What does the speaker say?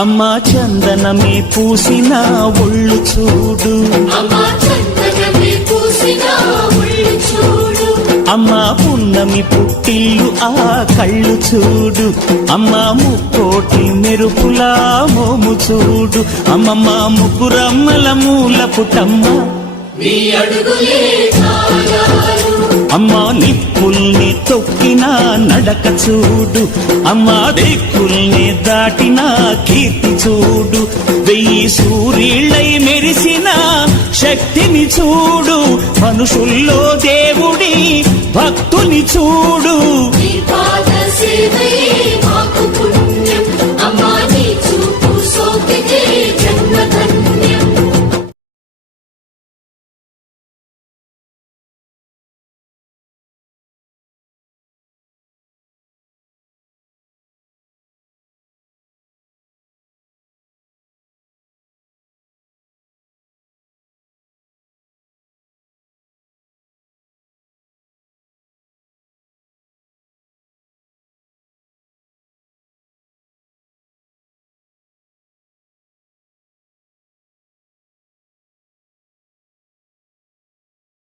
అమ్మా చందనమే పూసిన ఒళ్ళు చూడు, అమ్మా పున్నమి పుట్టిల్లు ఆ కళ్ళు చూడు, అమ్మా ముక్కోటి మెరుపులా మోము చూడు, అమ్మమ్మ ముగ్గురమ్మల మూల పుటమ్మ అమ్మా నిప్పుల్ని తొక్కిన నడక చూడు, అమ్మా దిక్కుల్ని దాటిన కీర్తి చూడు, 1000 సూర్యుళ్ళై మెరిసిన శక్తిని చూడు, మనుషుల్లో దేవుడి భక్తుని చూడు.